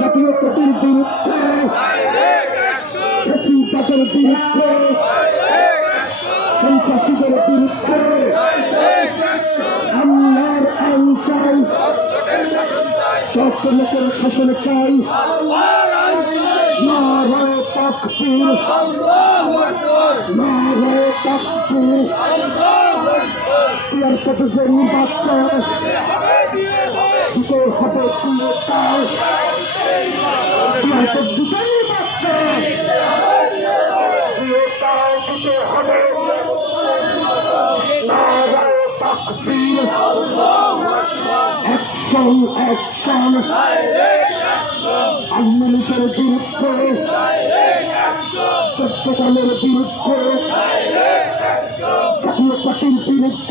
জাতীয় পার্টির বিরুদ্ধে ফেসিবাদের বিরুদ্ধে সন্ত্রাসীদের বিরুদ্ধে আল্লাহর আইন চাই সব লোকের শাসন চাই নারায় তাকবীর নারায় তাকবীর নির্বাচন দিয়ে তাই দিতে হবে নারায় তাকবীর অ্যাকশন অ্যাকশন আওয়ামী লীগের বিরুদ্ধে চট্টগ্রামের বিরুদ্ধে জাতীয় পার্টির বিরুদ্ধে